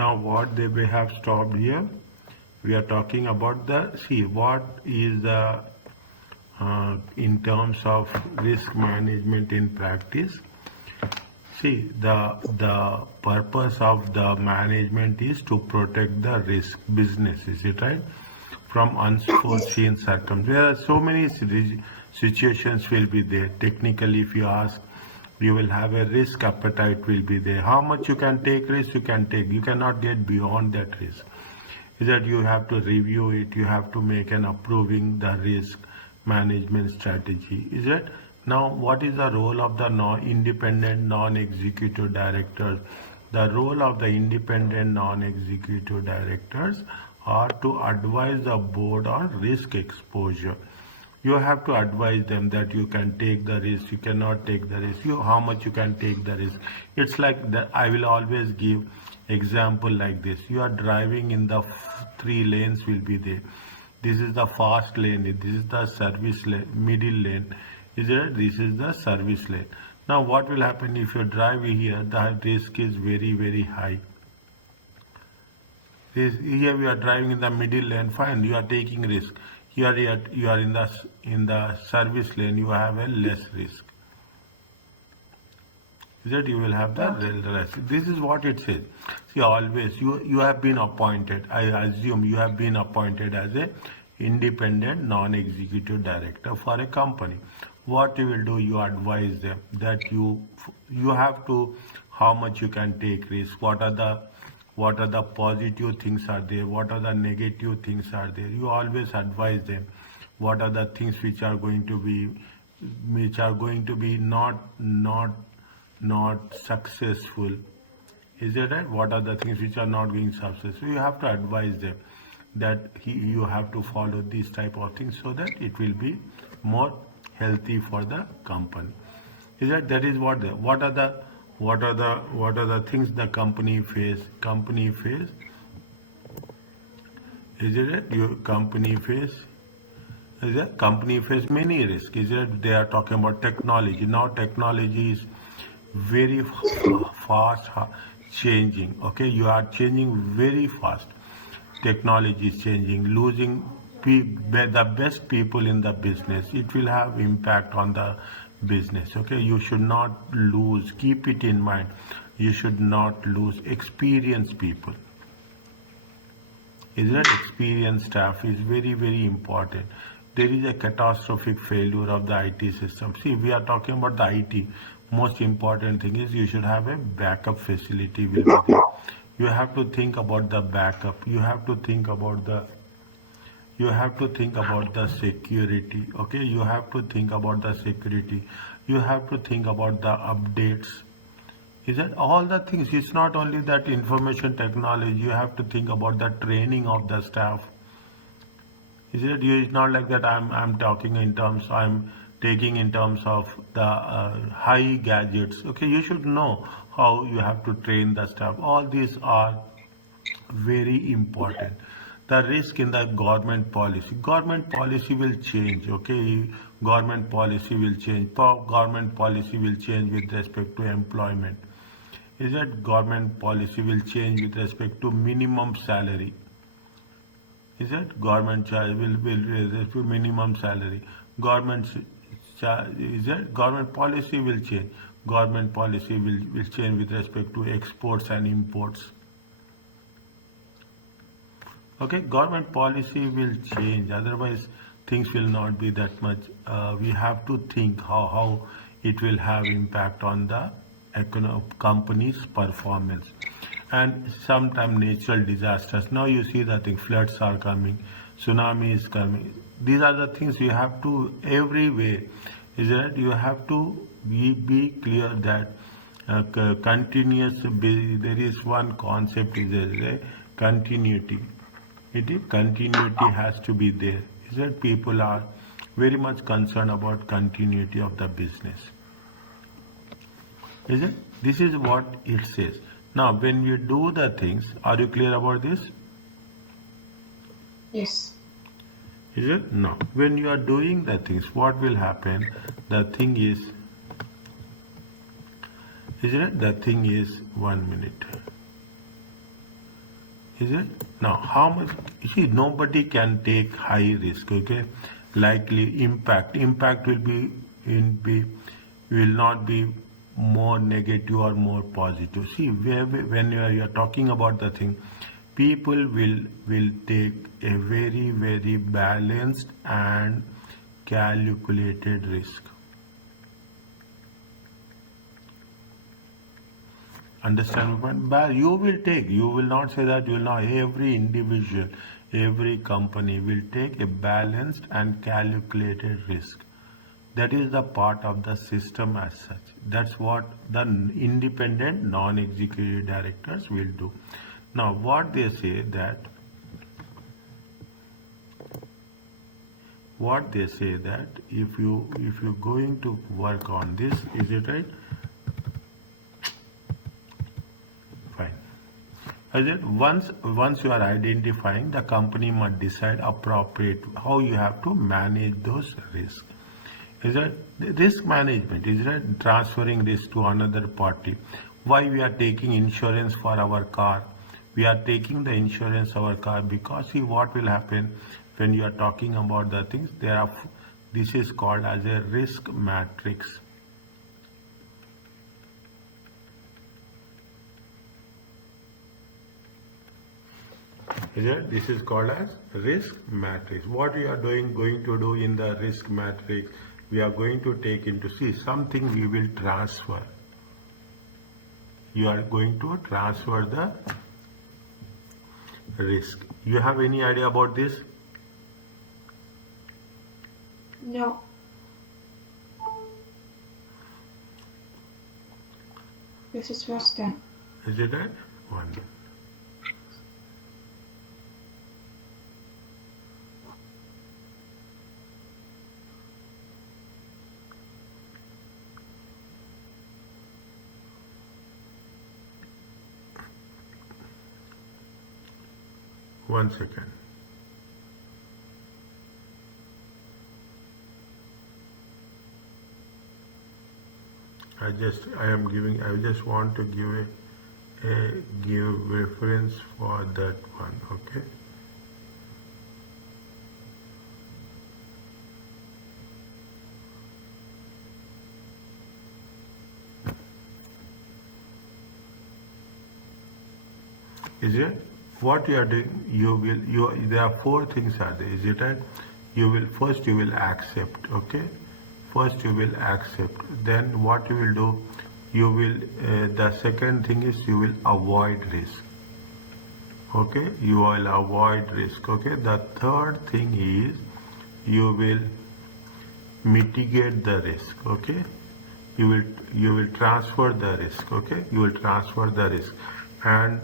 Now what they may have stopped here, we are talking about the, see what is the in terms of risk management in practice. See, the purpose of the management is to protect the risk business, is it right? From unforeseen circumstances. There are so many situations will be there. Technically, if you ask, you will have a risk appetite will be there. How much you can take risk, you can take. You cannot get beyond that risk. Is that you have to review it, you have to make an approving the risk management strategy. Is it? Now, what is the role of the independent non-executive directors? The role of the independent non-executive directors are to advise the board on risk exposure. You have to advise them that you can take the risk, you cannot take the risk, how much you can take the risk. It's like that. I will always give example like this. You are driving in the 3 lanes will be there. This is the fast lane, this is the service lane, middle lane. Is it? This is the service lane. Now what will happen if you drive here? The risk is very, very high. Here we are driving in the middle lane, fine, you are taking risk. Here you are in the service lane, you have a less risk. Is that you will have the risk. This is what it says. See, always you have been appointed. I assume you have been appointed as a independent non-executive director for a company. What you will do, you advise them that you have to, how much you can take risk, what are the positive things are there, what are the negative things are there. You always advise them what are the things which are going to be not successful. Is it right? What are the things which are not going successful? You have to advise them that you have to follow these type of things so that it will be more healthy for the company. Is that is what are the things the company face? Is it your company face? Is it company face many risks? Is it they are talking about technology? Now technology is very fast changing. Okay, you are changing very fast. Technology is changing, losing the best people in the business. It will have impact on the business. Okay, you should not lose, keep it in mind, you should not lose experienced people. Is that experienced staff is very, very important. There is a catastrophic failure of the IT system. See, we are talking about the IT. Most important thing is you should have a backup facility will be there. You have to think about the backup. You have to think about the security. Okay, you have to think about the security. You have to think about the updates. Is that all the things? It's not only that information technology. You have to think about the training of the staff. Is it? It's not like that. I'm talking in terms. I'm taking in terms of the high gadgets. Okay, you should know how you have to train the staff. All these are very important. The risk in the government policy. Government policy will change. Okay, government policy will change. Government policy will change with respect to employment. Is that government policy will change with respect to minimum salary? Is that government charge will respect to minimum salary? Is that government policy will change? Government policy will change with respect to exports and imports. Okay, government policy will change. Otherwise, things will not be that much. We have to think how it will have impact on the company's performance. And sometimes natural disasters. Now you see that floods are coming, tsunami is coming. These are the things you have to everywhere. Is that you have to be clear that continuous. There is one concept is there, continuity. Continuity has to be there. Is that people are very much concerned about continuity of the business. Is it? This is what it says. Now, when we do the things, are you clear about this? Yes. Is it? No. When you are doing the things, what will happen? The thing is, isn't it? The thing is, 1 minute. Is it? Now, how much? See, nobody can take high risk. Okay, likely impact. Impact will not be more negative or more positive. See, when you are talking about the thing, people will take a very balanced and calculated risk. Understand my point? But you will not say that you will not. Every individual, every company will take a balanced and calculated risk. That is the part of the system as such. That's what the independent non-executive directors will do. Now, what they say that if you're going to work on this, is it right? Fine. Is it once you are identifying, the company must decide appropriate how you have to manage those risks. Is that risk management? Is that transferring risk to another party? Why we are taking insurance for our car? We are taking the insurance of our car because see what will happen when you are talking about the things. This is called as a risk matrix. This is called as risk matrix. What we are going to do in the risk matrix, we are going to take into see something we will transfer. You are going to transfer the risk. You have any idea about this? No. This is first time. Is it right? One. One second. I just want to give reference for that one. Okay. Is it? What you are doing, there are four things are there, is it right? You will accept, okay? First you will accept. Then what you will do, the second thing is you will avoid risk. Okay? You will avoid risk, okay? The third thing is you will mitigate the risk, okay? You will transfer the risk, okay? You will transfer the risk. And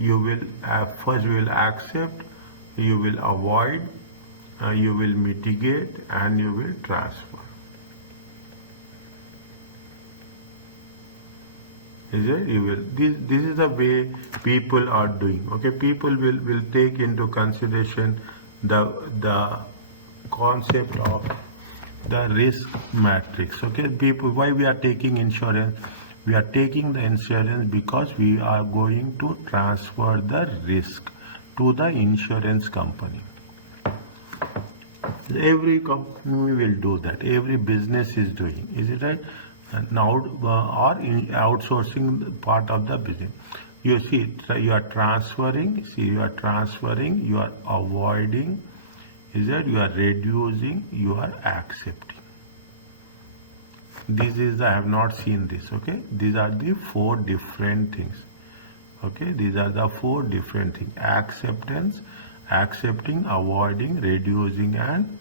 you will first you will accept, you will avoid, you will mitigate, and you will transfer. Is it? You will. This is the way people are doing. Okay, people will take into consideration the concept of the risk matrix. Okay, people. Why we are taking insurance? We are taking the insurance because we are going to transfer the risk to the insurance company. Every company will do that. Every business is doing. Is it right? Now, or in outsourcing part of the business. You see, you are transferring. See, you are transferring. You are avoiding. Is that you are reducing? You are accepting. This is, I have not seen this, okay? These are the four different things, okay? These are the four different things. Acceptance, accepting, avoiding, reducing, and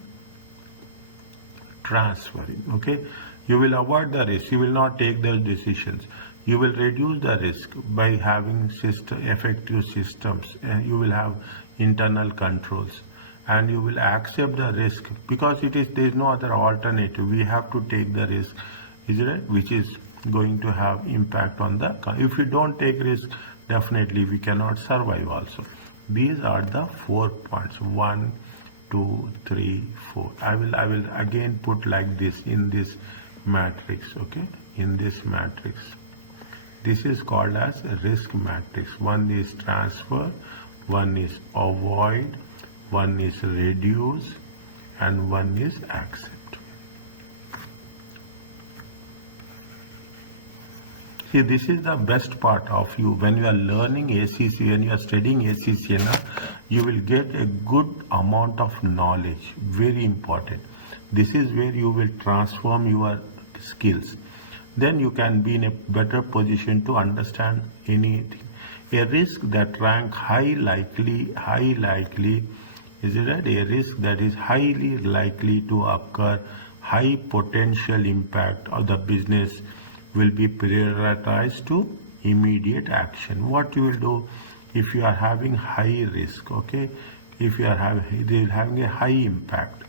transferring, okay? You will avoid the risk. You will not take those decisions. You will reduce the risk by having effective systems, and you will have internal controls. And you will accept the risk because there is no other alternative. We have to take the risk, is it right? Which is going to have impact on the. If we don't take risk, definitely we cannot survive. Also, these are the 4 points. 1, 2, 3, 4. I will again put like this in this matrix. Okay, in this matrix. This is called as a risk matrix. One is transfer, one is avoid, one is reduce, and one is accept. See, this is the best part of you. When you are learning ACC, when you are studying ACCA, you will get a good amount of knowledge. Very important. This is where you will transform your skills. Then you can be in a better position to understand anything. A risk that rank high likely, is it right? A risk that is highly likely to occur, high potential impact of the business will be prioritized to immediate action. What you will do if you are having high risk, okay? If you are having a high impact,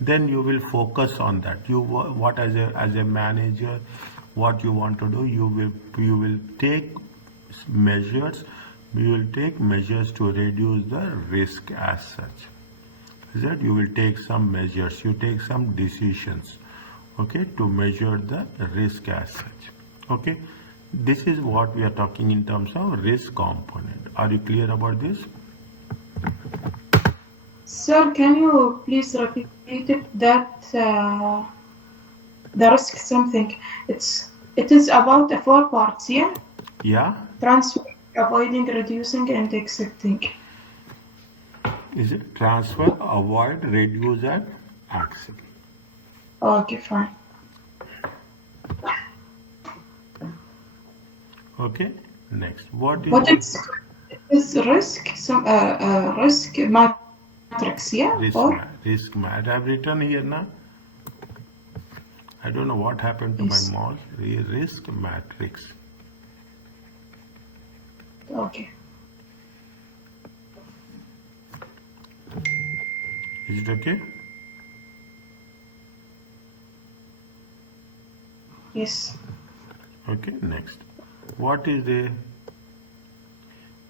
then you will focus on that. What as a manager, what you want to do, you will take measures. You will take measures to reduce the risk as such. Is that you will take some measures. You take some decisions, okay, to measure the risk as such. Okay, this is what we are talking in terms of risk component. Are you clear about this? Sir, can you please repeat it that the risk something? It is about the 4 parts, yeah? Yeah. Transfer, avoiding, reducing, and accepting. Is it transfer, avoid, reduce, and accept? Okay, fine. Okay. Next, what is risk? Some risk matrix, yeah? Risk mat. I have written here now. I don't know what happened to my mouse. Risk matrix. Okay. Is it okay? Yes. Okay, next. What is the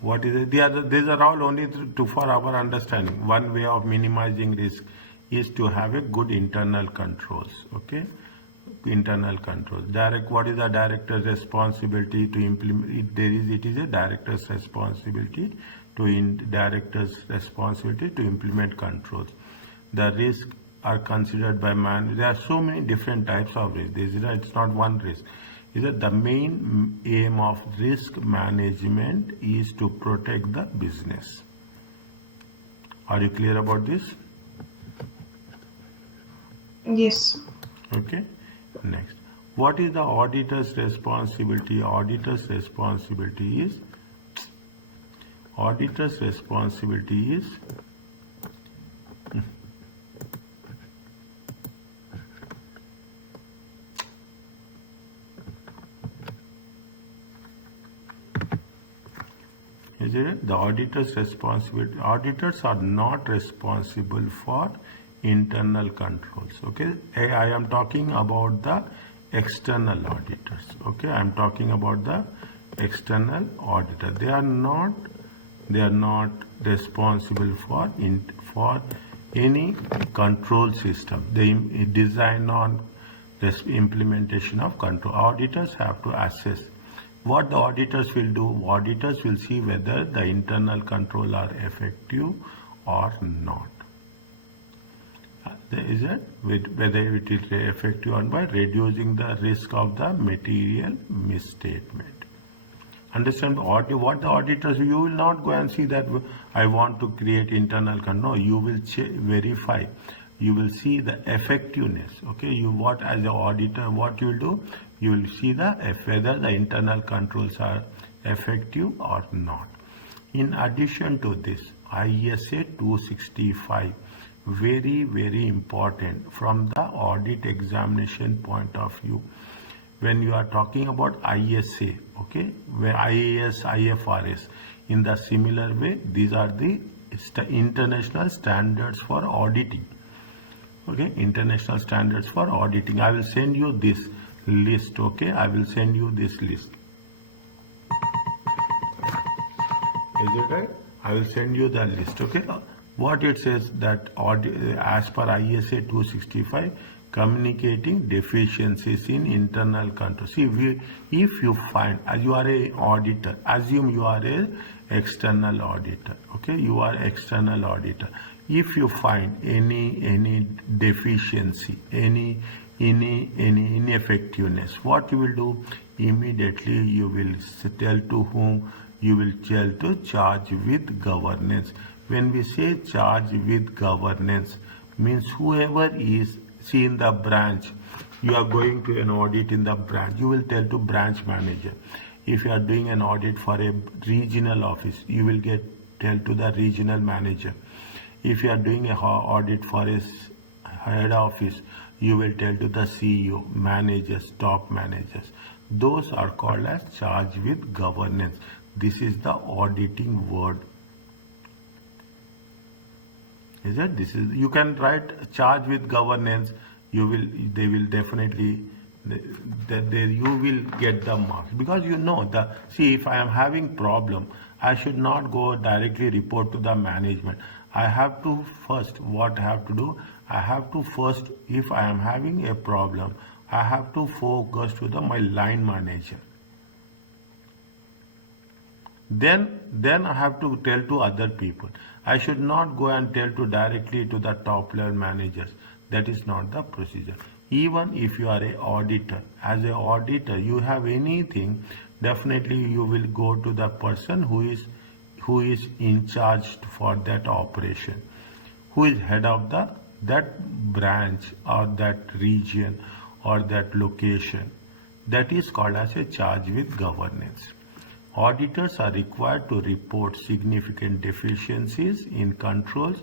these are all only for our understanding. One way of minimizing risk is to have a good internal controls. Okay, internal controls. What is the director's responsibility to implement? It is a director's responsibility to implement controls. The risk are considered by man. There are so many different types of risk. It's not one risk. Is that the main aim of risk management is to protect the business. Are you clear about this? Yes. Okay. Next, what is the auditor's responsibility? Auditor's responsibility is is it the auditor's responsibility? Auditors are not responsible for internal controls. Okay, I am talking about the external auditors. Okay, I am talking about the external auditor. They are not responsible for any control system. They design on this implementation of control. Auditors have to assess. What the auditors will do, auditors will see whether the internal control are effective or not. Is it whether it is effective or not by reducing the risk of the material misstatement. Understand what the auditors, you will not go and see that I want to create internal control. No, you will verify. You will see the effectiveness. Okay, as an auditor, what you will do, you will see whether the internal controls are effective or not. In addition to this, ISA 265, very, very important from the audit examination point of view. When you are talking about ISA, okay, where IAS, IFRS, in the similar way, these are the international standards for auditing. Okay, international standards for auditing. I will send you this list. Okay, I will send you this list. Is it right? I will send you the list. Okay, what it says that as per ISA 265, communicating deficiencies in internal control. See, if you find, as you are a auditor, assume you are a external auditor, okay, you are external auditor. If you find any deficiency, any ineffectiveness, what you will do? Immediately you will tell to whom? You will tell to charge with governance. When we say charge with governance, means whoever is, see, in the branch, you are going to an audit in the branch, you will tell to branch manager. If you are doing an audit for a regional office, you will tell to the regional manager. If you are doing a audit for a head office, you will tell to the CEO, managers, top managers. Those are called as charge with governance. This is the auditing word. Is that this is, you can write charge with governance, they will definitely, you will get the marks, because you know see, if I am having problem, I should not go directly report to the management. I have to first, what I have to do, I have to first, if I am having a problem, I have to focus to my line manager. Then I have to tell to other people. I should not go and tell to directly to the top level managers. That is not the procedure. Even if you are an auditor, as an auditor, you have anything, definitely you will go to the person who is in charge for that operation, who is head of that branch or that region or that location. That is called as a charge with governance. Auditors are required to report significant deficiencies in controls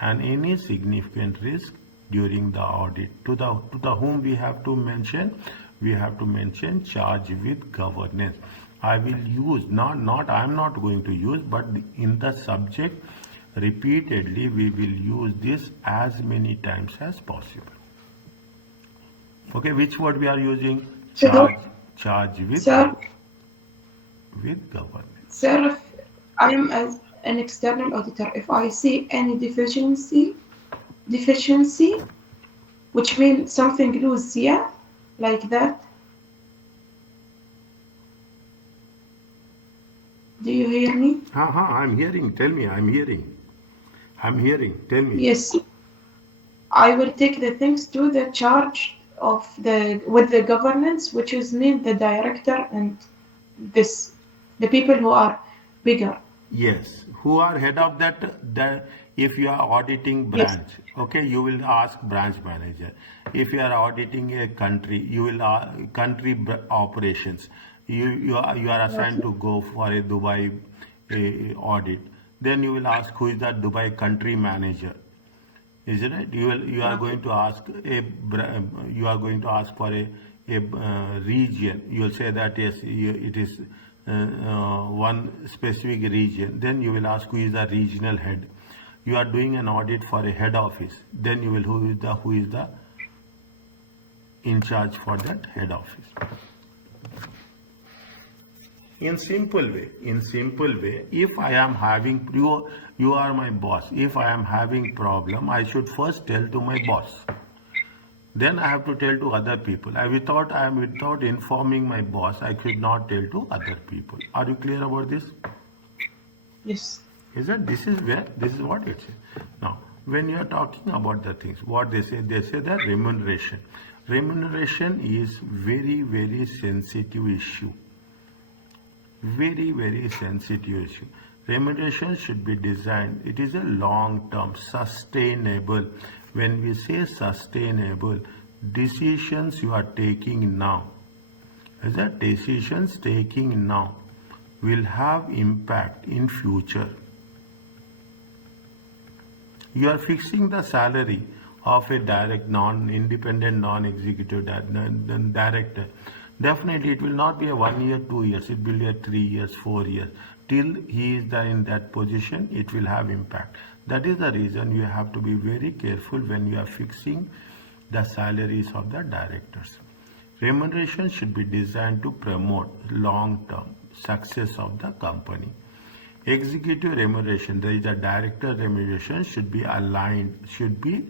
and any significant risk during the audit. To the whom we have to mention? We have to mention charge with governance. I will use, I am not going to use, but in the subject, repeatedly we will use this as many times as possible. Okay, which word we are using? Charge with governance. Sir, if I am as an external auditor, if I see any deficiency, which means something loose, yeah, like that. Do you hear me? I'm hearing. Tell me, I'm hearing. Tell me. Yes. I will take the things to the charge of with the governance, which is mean the director and the people who are bigger. Yes, who are head of that if you are auditing branch, yes. Okay, you will ask branch manager. If you are auditing a country, you will country operations. You are assigned to go for a Dubai audit. Then you will ask who is the Dubai country manager. Is it right? You are going to ask for a region. You will say that yes, it is one specific region. Then you will ask who is the regional head. You are doing an audit for a head office. Then you will who is the in charge for that head office. In simple way, if I am having, you are my boss. If I am having problem, I should first tell to my boss. Then I have to tell to other people. Without informing my boss, I could not tell to other people. Are you clear about this? Yes. Is that this is what it says. Now, when you are talking about the things, what they say that remuneration. Remuneration is very, very sensitive issue. Very, very sensitive issue. Remuneration should be designed. It is a long-term, sustainable. When we say sustainable, decisions you are taking now, is that decisions taking now will have impact in future. You are fixing the salary of a direct, non-independent, non-executive director. Definitely, it will not be a 1 year, 2 years. It will be a 3 years, 4 years. Till he is in that position, it will have impact. That is the reason you have to be very careful when you are fixing the salaries of the directors. Remuneration should be designed to promote long-term success of the company. Executive remuneration, that is the director remuneration, should be aligned, should be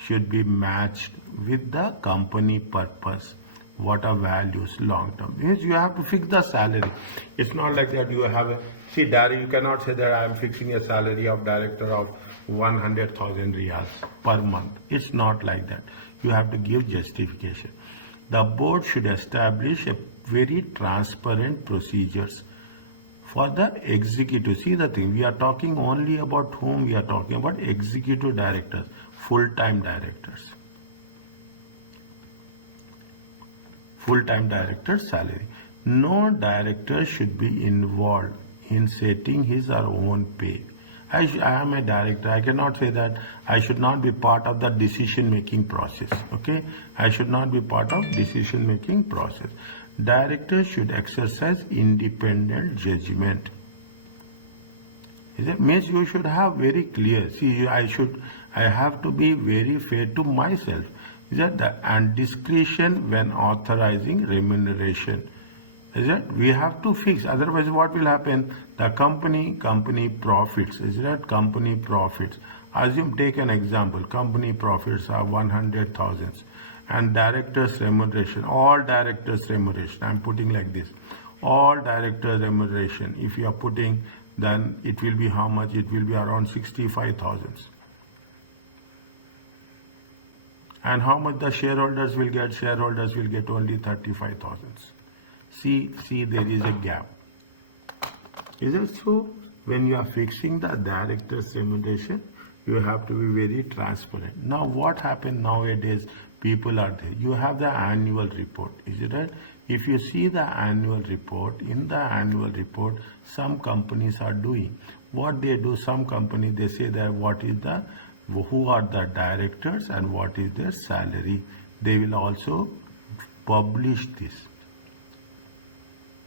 should be matched with the company purpose. What are values long term? Yes, you have to fix the salary. It's not like that you have a, see, you cannot say that I am fixing a salary of director of 100,000 riyals per month. It's not like that. You have to give justification. The board should establish a very transparent procedures for the executive. See the thing, we are talking only about whom we are talking about: executive directors, full-time directors. Full-time director's salary. No director should be involved in setting his or own pay. I am a director. I cannot say that I should not be part of the decision-making process. Okay, I should not be part of decision-making process. Directors should exercise independent judgment. It means you should have very clear. See, I have to be very fair to myself. Is that and discretion when authorizing remuneration. Is that we have to fix. Otherwise, what will happen? The company profits. Is that company profits? Assume, take an example. Company profits are 100,000, and directors remuneration. All directors remuneration. I'm putting like this. All directors remuneration. If you are putting, then it will be how much? It will be around 65,000. And how much the shareholders will get? Shareholders will get only 35,000. See, there is a gap. Is it so? When you are fixing the director's remuneration, you have to be very transparent. Now, what happened nowadays? People are there. You have the annual report. Is it right? If you see the annual report, in the annual report, some companies are doing what they do. Some company, they say that who are the directors and what is their salary. They will also publish this.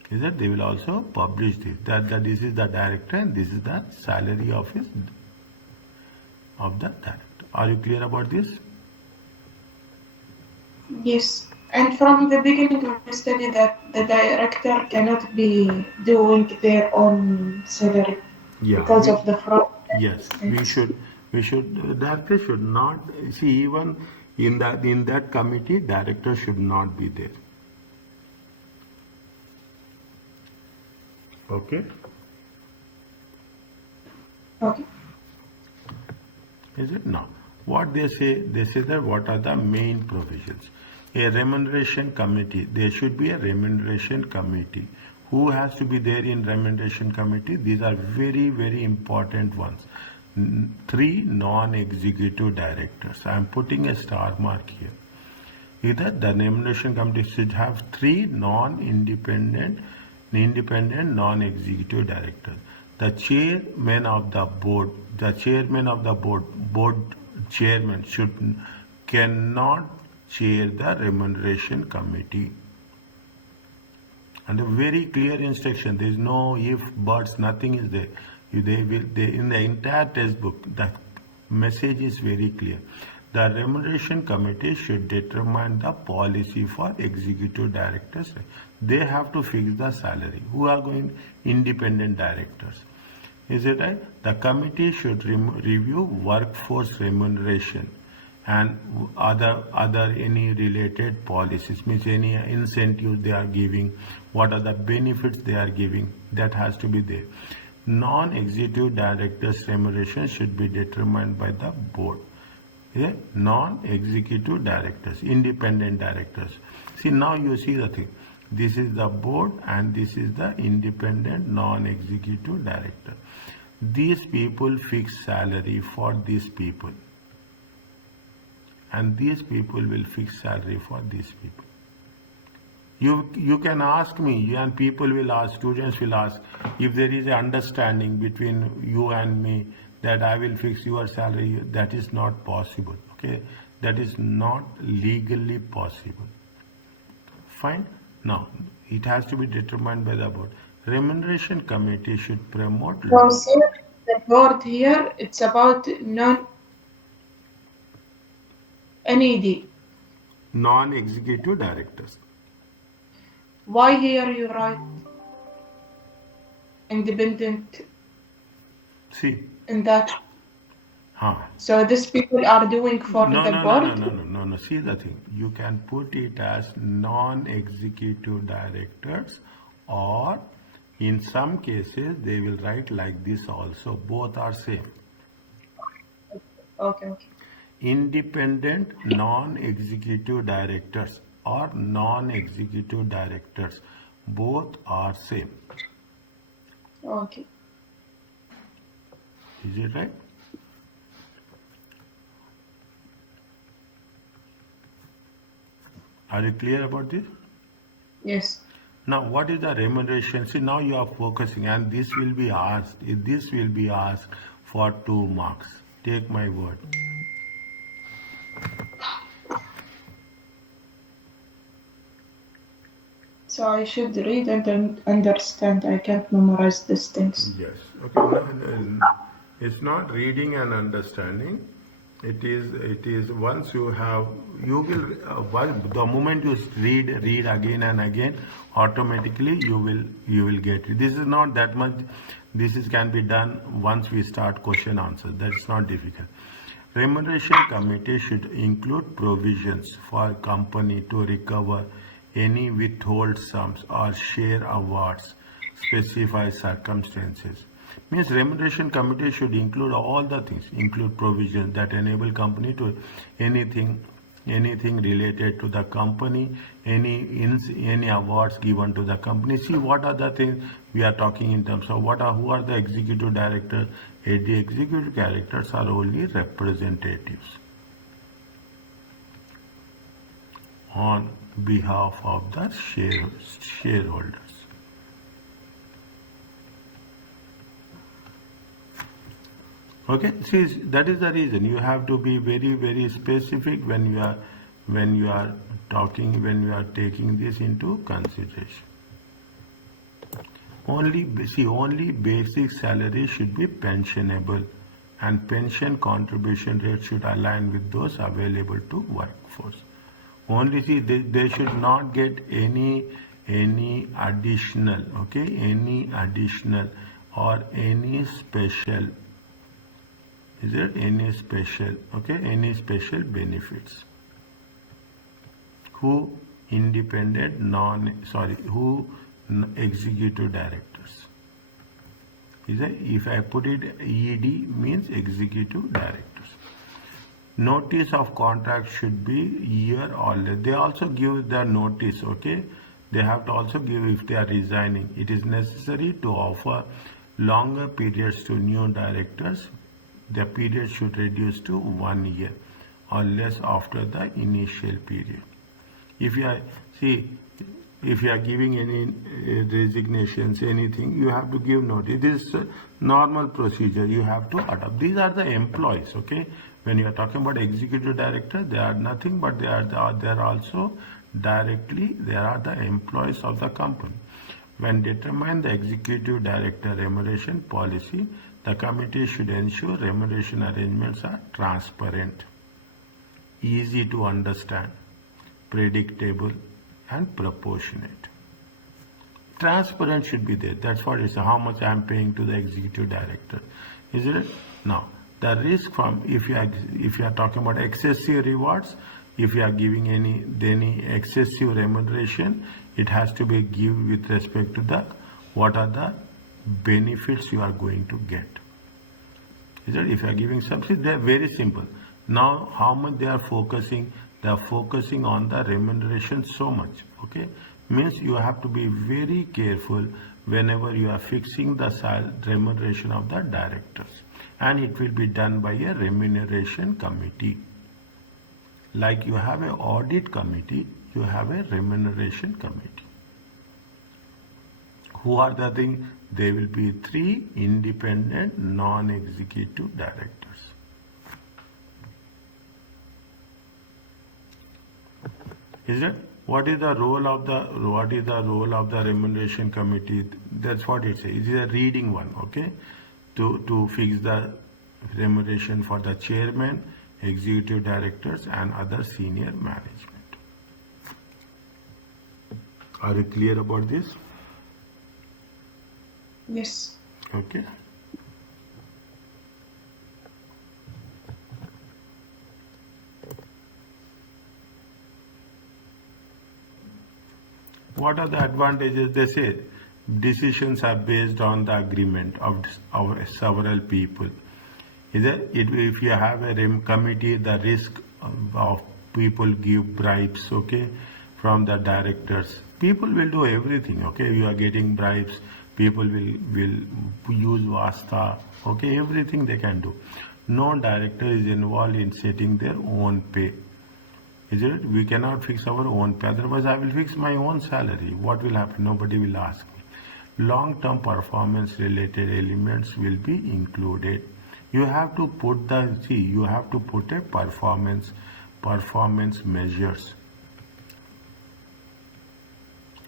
Is that they will also publish this. That this is the director and this is the salary of the director. Are you clear about this? Yes. And from the beginning, we studied that the director cannot be doing their own salary because of the fraud. Yes, director should not, see, even in that committee, director should not be there. Okay? Okay. Is it? No. What they say that what are the main provisions? A remuneration committee, there should be a remuneration committee. Who has to be there in remuneration committee? These are very, very important ones. 3 non-executive directors. I am putting a star mark here. Either the remuneration committee should have 3 independent non-executive directors. The chairman of the board chairman cannot chair the remuneration committee. And a very clear instruction. There is no if, buts, nothing is there. In the entire textbook, the message is very clear. The remuneration committee should determine the policy for executive directors. They have to fix the salary. Who are going? Independent directors. Is it right? The committee should review workforce remuneration and other any related policies, means any incentives they are giving, what are the benefits they are giving, that has to be there. Non-executive directors' remuneration should be determined by the board. Yeah? Non-executive directors, independent directors. See, now you see the thing. This is the board and this is the independent non-executive director. These people fix salary for these people. And these people will fix salary for these people. You can ask me, and people will ask, students will ask, if there is an understanding between you and me that I will fix your salary. That is not possible. Okay, that is not legally possible. Fine. Now it has to be determined by the board. Remuneration committee should promote. So, sir, the board here, it's about NED. Non-executive directors. Why here you write independent See. in that? Huh. So these people are doing for No, the no, no, no, board? no, no, no, no. See the thing. You can put it as non-executive directors, or in some cases they will write like this also. Both are same. Okay, okay. Independent non-executive directors or non-executive directors. Both are same. Okay. Is it right? Are you clear about this? Yes. Now, what is the remuneration? See, now you are focusing, and this will be asked. This will be asked for 2 marks. Take my word. So I should read and understand. I can't memorize these things. Yes. Okay. No, no, it's not reading and understanding. It is once you have, you will, the moment you read again and again, automatically you will get it. This is not that much. This is can be done once we start question answer. That's not difficult. Remuneration committee should include provisions for company to recover any withhold sums or share awards specify circumstances. Means remuneration committee should include all the things, include provisions that enable company to anything related to the company, any awards given to the company. See what are the things we are talking in terms of who are the executive directors. The executive directors are only representatives on behalf of the shareholders. Okay, see, that is the reason you have to be very, very specific when you are talking, when you are taking this into consideration. Only basic salary should be pensionable, and pension contribution rate should align with those available to workforce. Only see they should not get any additional, okay, any additional or any special. Is there any special, okay, any special benefits? Who independent who executive directors? Is it, if I put it ED means executive directors. Notice of contract should be year or less. They also give the notice, okay? They have to also give if they are resigning. It is necessary to offer longer periods to new directors. The period should reduce to 1 year or less after the initial period. If you are, see, if you are giving any resignations, anything, you have to give notice. This is a normal procedure you have to adopt. These are the employees, okay? When you are talking about executive director, they are nothing but they are also directly, they are the employees of the company. When determine the executive director remuneration policy, the committee should ensure remuneration arrangements are transparent, easy to understand, predictable, and proportionate. Transparent should be there. That's what it's how much I am paying to the executive director. Is it? Now, the risk from if you are talking about excessive rewards, if you are giving any excessive remuneration, it has to be given with respect to the what are the benefits you are going to get. Is it? If you are giving subsidy, they are very simple. Now, how much they are focusing? They are focusing on the remuneration so much. Okay, means you have to be very careful whenever you are fixing the remuneration of the directors, and it will be done by a remuneration committee. Like you have an audit committee, you have a remuneration committee. Who are the thing? There will be 3 independent non-executive directors. Is it? What is the role of the remuneration committee? That's what it says. It is a reading one, okay? To fix the remuneration for the chairman, executive directors, and other senior management. Are you clear about this? Yes. Okay. What are the advantages? They say decisions are based on the agreement of several people. If you have a committee, the risk of people give bribes, okay, from the directors. People will do everything, okay. You are getting bribes. People will use vasta, okay. Everything they can do. No director is involved in setting their own pay. Is it? We cannot fix our own pay. Otherwise, I will fix my own salary. What will happen? Nobody will ask me. Long-term performance-related elements will be included. You have to put you have to put a performance measures.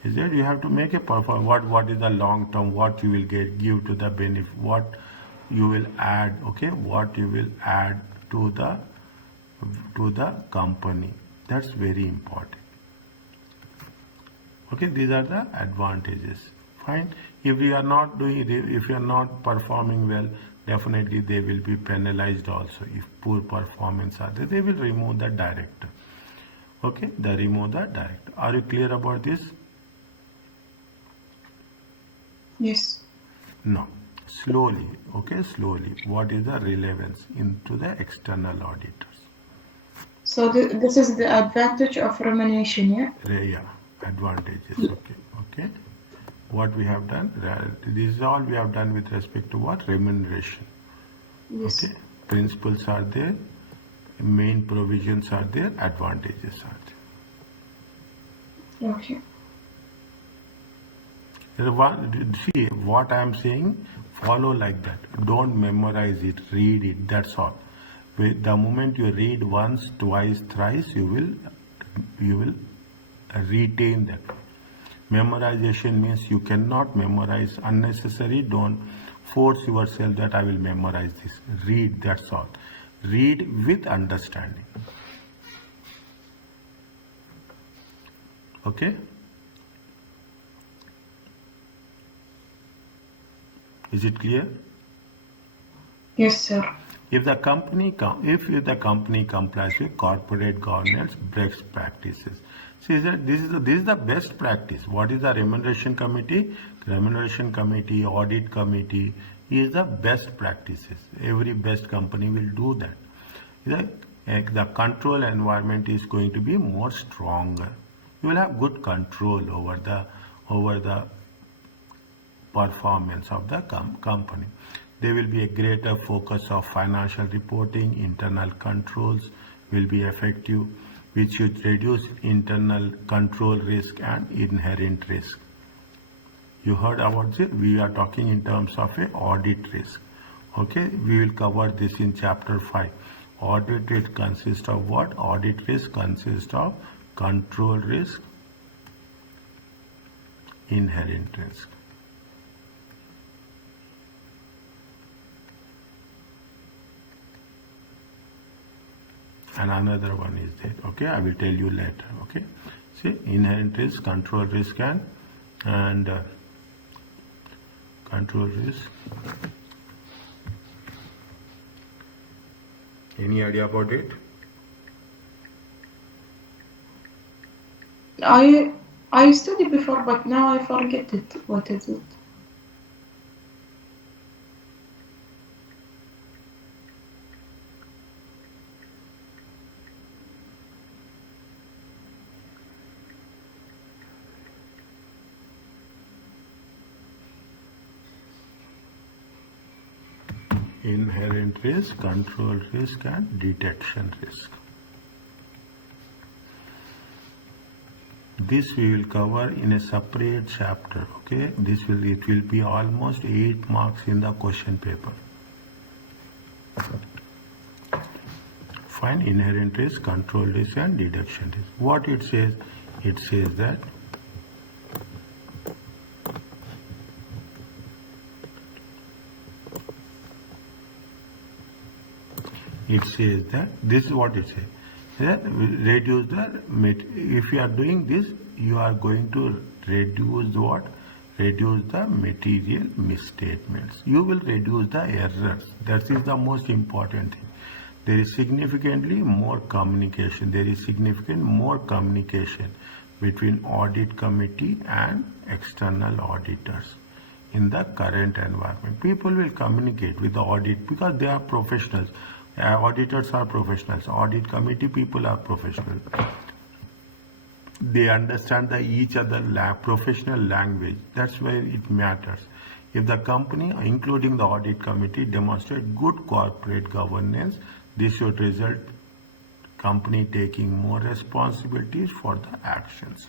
Is it? You have to make a what is the long term, what you will give to the benefit, what you will add, okay, what you will add to the company. That's very important. Okay, these are the advantages. Fine. If you are not performing well, definitely they will be penalized also. If poor performance are there, they will remove the director. Okay, they remove the director. Are you clear about this? Yes. No. Slowly, okay, slowly. What is the relevance into the external auditors? So this is the advantage of remuneration, yeah? Yeah, advantages, okay, okay. What we have done, this is all we have done with respect to what? Remuneration. Yes. Okay, principles are there, main provisions are there, advantages are there. Okay. See, what I am saying, follow like that. Don't memorize it, read it, that's all. The moment you read once, twice, thrice, you will retain that. Memorization means you cannot memorize unnecessary. Don't force yourself that I will memorize this. Read, that's all. Read with understanding. Okay? Is it clear? Yes, sir. If the company complies with corporate governance best practices, see that this is the best practice. What is the remuneration committee? Remuneration committee, audit committee is the best practices. Every best company will do that. The control environment is going to be more stronger. You will have good control over the performance of the company. There will be a greater focus of financial reporting, internal controls will be effective, which should reduce internal control risk and inherent risk. You heard about it? We are talking in terms of a audit risk. Okay, we will cover this in chapter 5. Audit risk consists of what? Audit risk consists of control risk, inherent risk. And another one is there. Okay, I will tell you later. Okay, see, inherent risk, control risk, and control risk. Any idea about it? I studied before, but now I forget it. What is it? Inherent risk, control risk, and detection risk. This we will cover in a separate chapter. Okay, it will be almost 8 marks in the question paper. Fine, inherent risk, control risk, and detection risk. What it says? It says that this is what it says. Reduce if you are doing this, you are going to reduce what? Reduce the material misstatements. You will reduce the errors. That is the most important thing. There is significantly more communication. There is significant more communication between audit committee and external auditors in the current environment. People will communicate with the audit because they are professionals. Auditors are professionals. Audit committee people are professionals. They understand each other professional language. That's why it matters. If the company, including the audit committee, demonstrate good corporate governance, this should result company taking more responsibilities for the actions.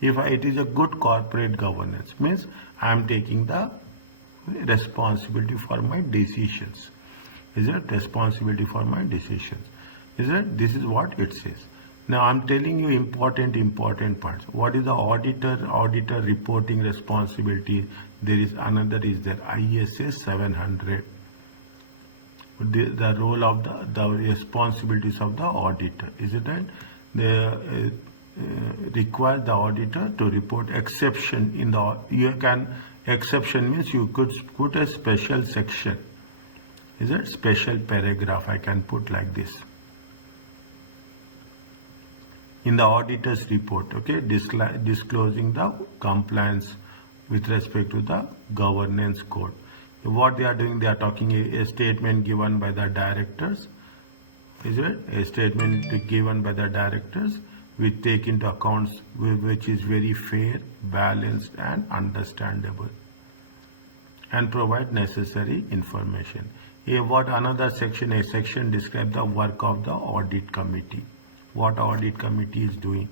If it is a good corporate governance, means I am taking the responsibility for my decisions. Is it responsibility for my decisions? Is it? This is what it says. Now I'm telling you important parts. What is the auditor reporting responsibility? There is another is there ISS 700. The role of the responsibilities of the auditor. Is it right? The require the auditor to report exception in the exception means you could put a special section. Is it special paragraph? I can put like this. In the auditor's report, okay, disclosing the compliance with respect to the governance code. What they are doing, they are talking a statement given by the directors. Is it a statement given by the directors which take into account which is very fair, balanced and understandable and provide necessary information. What another section, a section describe the work of the audit committee. What audit committee is doing.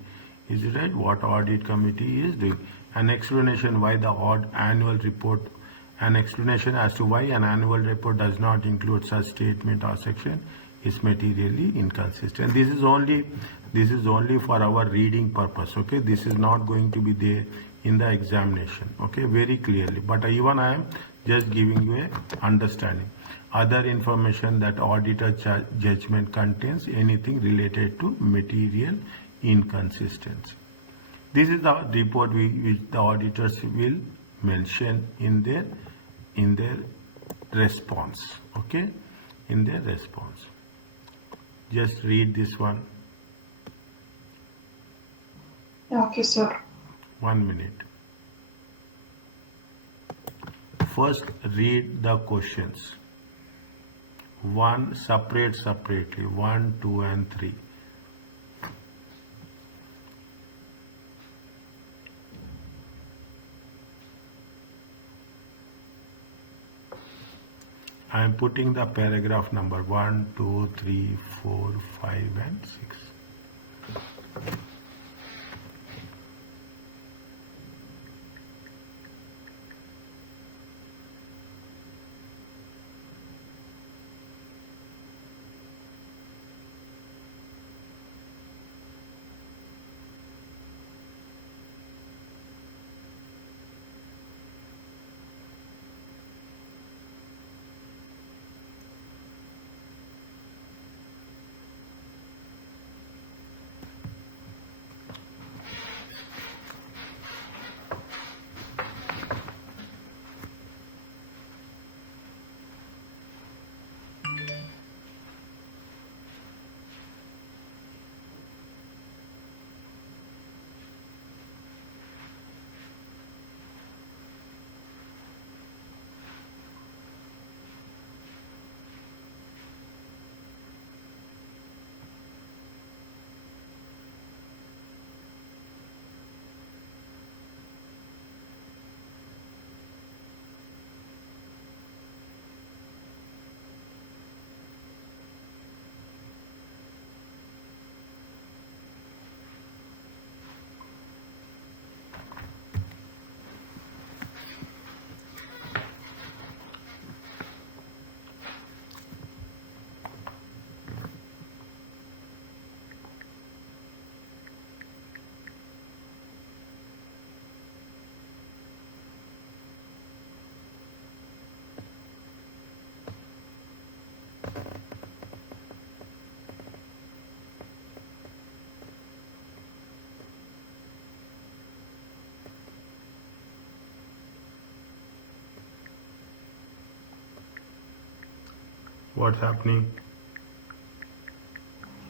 Is it right? What audit committee is doing. An explanation why the annual report, an explanation as to why an annual report does not include such statement or section is materially inconsistent. This is only for our reading purpose. Okay, this is not going to be there in the examination. Okay, very clearly. But even I am just giving you a understanding. Other information that auditor judgment contains anything related to material inconsistency. This is the report which the auditors will mention in their response. Okay, in their response. Just read this one. Okay, sir. 1 minute. First, read the questions. One separately. 1, 2, and 3. I am putting the paragraph number 1, 2, 3, 4, 5, and 6. What's happening?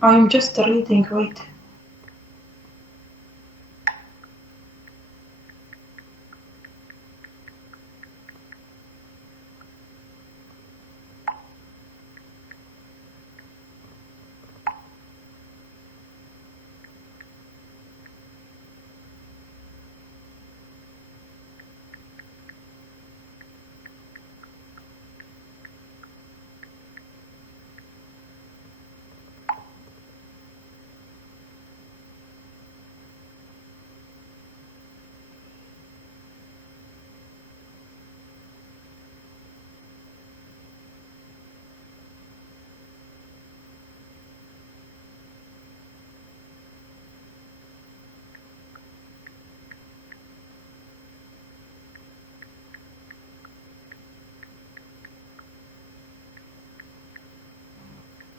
I'm just reading, wait.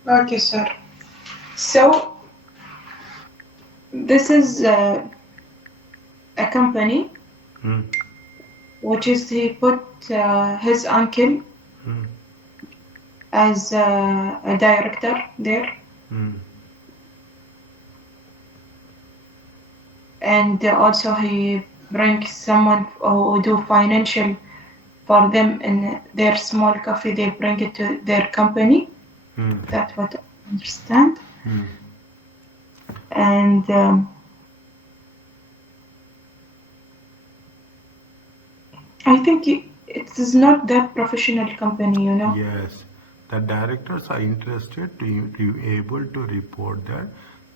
Okay, sir. So this is a company Hmm. which is he put his uncle Hmm. as a director there, Hmm. and also he brings someone who do financial for them in their small cafe. They bring it to their company. Hmm. That's what I understand. Hmm. And I think it is not that professional company, you know. Yes, the directors are interested to be able to report that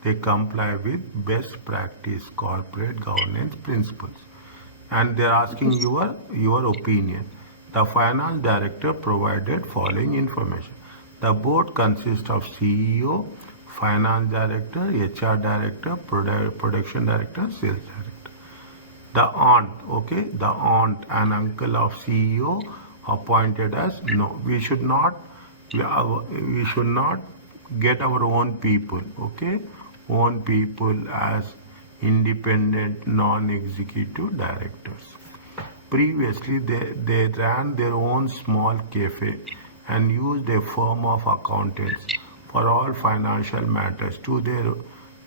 they comply with best practice corporate governance principles. And they're asking your opinion. The finance director provided following information. The board consists of CEO, finance director, HR director, production director, sales director. The aunt, okay, the aunt and uncle of CEO appointed as no. We should not get our own people, okay, own people as independent non-executive directors. Previously, they ran their own small cafe and used a firm of accountants for all financial matters due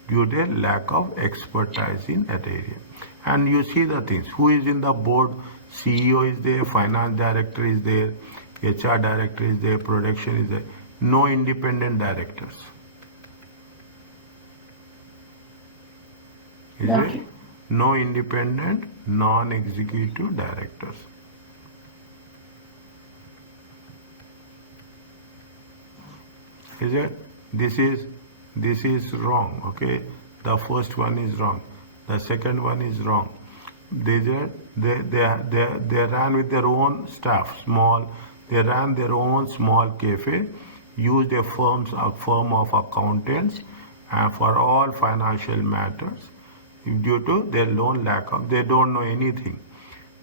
to their lack of expertise in that area. And you see the things. Who is in the board? CEO is there, finance director is there, HR director is there, production is there. No independent directors. Is it? Okay. No independent non-executive directors. Is it? This is wrong. Okay, the first one is wrong. The second one is wrong. They ran with their own staff, small. They ran their own small cafe, used a firm of accountants, for all financial matters. Due to their loan lack of, they don't know anything.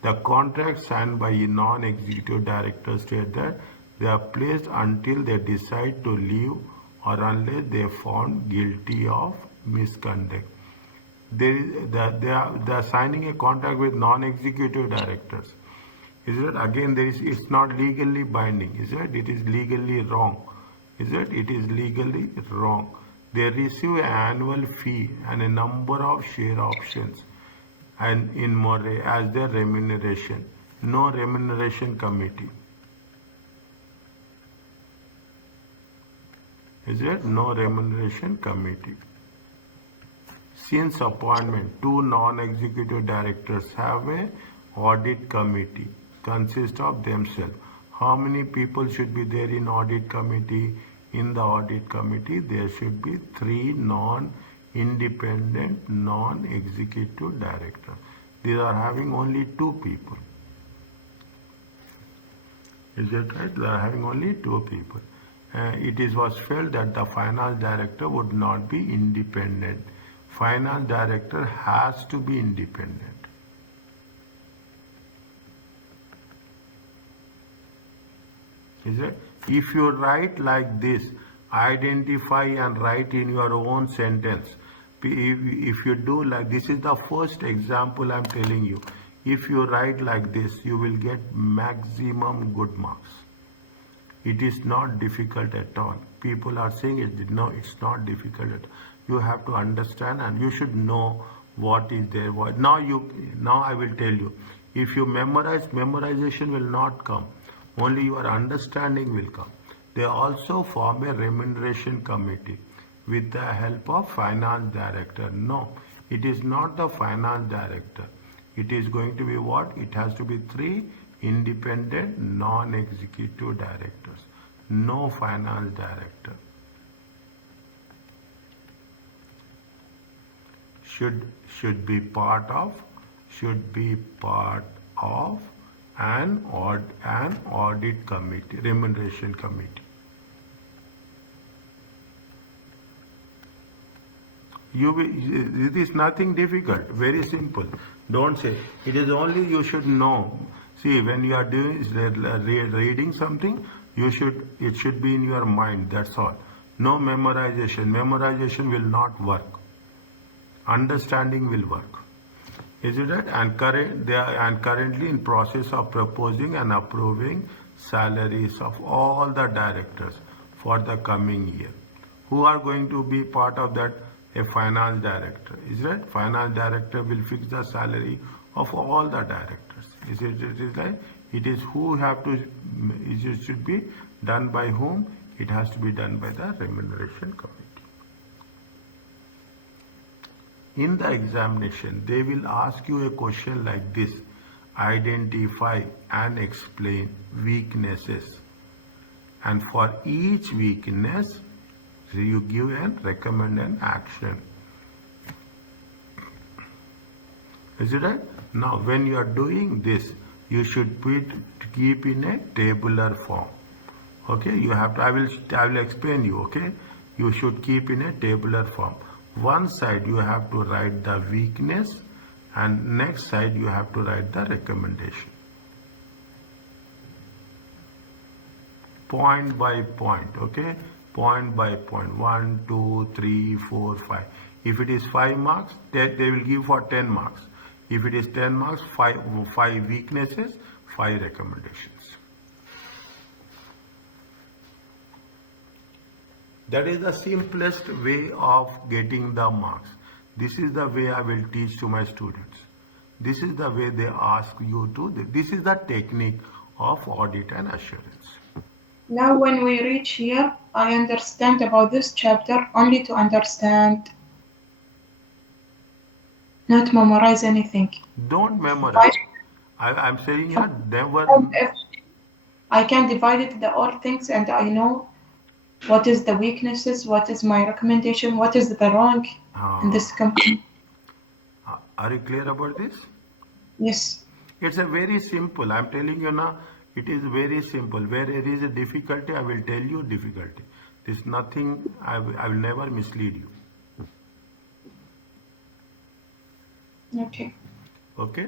The contract signed by a non-executive director state that they are placed until they decide to leave or unless they are found guilty of misconduct. They are signing a contract with non-executive directors. Is it? Again, it's not legally binding. Is it? It is legally wrong. Is it? It is legally wrong. They receive an annual fee and a number of share options and in Moray as their remuneration. No remuneration committee. Is it? No remuneration committee. Since appointment, two non-executive directors have a audit committee consist of themselves. How many people should be there in audit committee? In the audit committee, there should be three non-independent, non-executive directors. These are having only two people. Is that right? They are having only two people. Was felt that the finance director would not be independent. Finance director has to be independent. Is it? If you write like this, identify and write in your own sentence. If you do like this, is the first example I'm telling you. If you write like this, you will get maximum good marks. It is not difficult at all. People are saying it. No, it's not difficult. You have to understand and you should know what is there. Now I will tell you. If you memorize, memorization will not come. Only your understanding will come. They also form a remuneration committee with the help of finance director. No, it is not the finance director. It is going to be what? It has to be three independent non-executive directors. No finance director. Should be part of an audit committee, remuneration committee. It is nothing difficult, very simple. Don't say it is only you should know. See, when you are doing reading something, it should be in your mind. That's all. No memorization. Memorization will not work. Understanding will work. Is it right? They are currently in process of proposing and approving salaries of all the directors for the coming year. Who are going to be part of that? A finance director. Is it right? Finance director will fix the salary of all the directors. It is right? It is who have to, it should be done by whom? It has to be done by the remuneration committee. In the examination, they will ask you a question like this: identify and explain weaknesses. And for each weakness, you give and recommend an action. Is it right? Now, when you are doing this, you should keep in a tabular form. Okay, you have to, I will explain you, okay? You should keep in a tabular form. One side you have to write the weakness and next side you have to write the recommendation. Point by point, okay? Point by point, 1, 2, 3, 4, 5. If it is 5 marks, they will give for 10 marks. If it is 10 marks, 5 weaknesses, 5 recommendations. That is the simplest way of getting the marks. This is the way I will teach to my students. This is the way they ask you to. This is the technique of audit and assurance. Now, when we reach here, I understand about this chapter only to understand, not memorize anything. Don't memorize. I'm saying you never. If I can divide it the all things and I know what is the weaknesses, what is my recommendation, what is the wrong in this company. Are you clear about this? Yes. It's a very simple. I'm telling you now. It is very simple. Where there is a difficulty, I will tell you difficulty. There's nothing. I will never mislead you. Okay. Okay.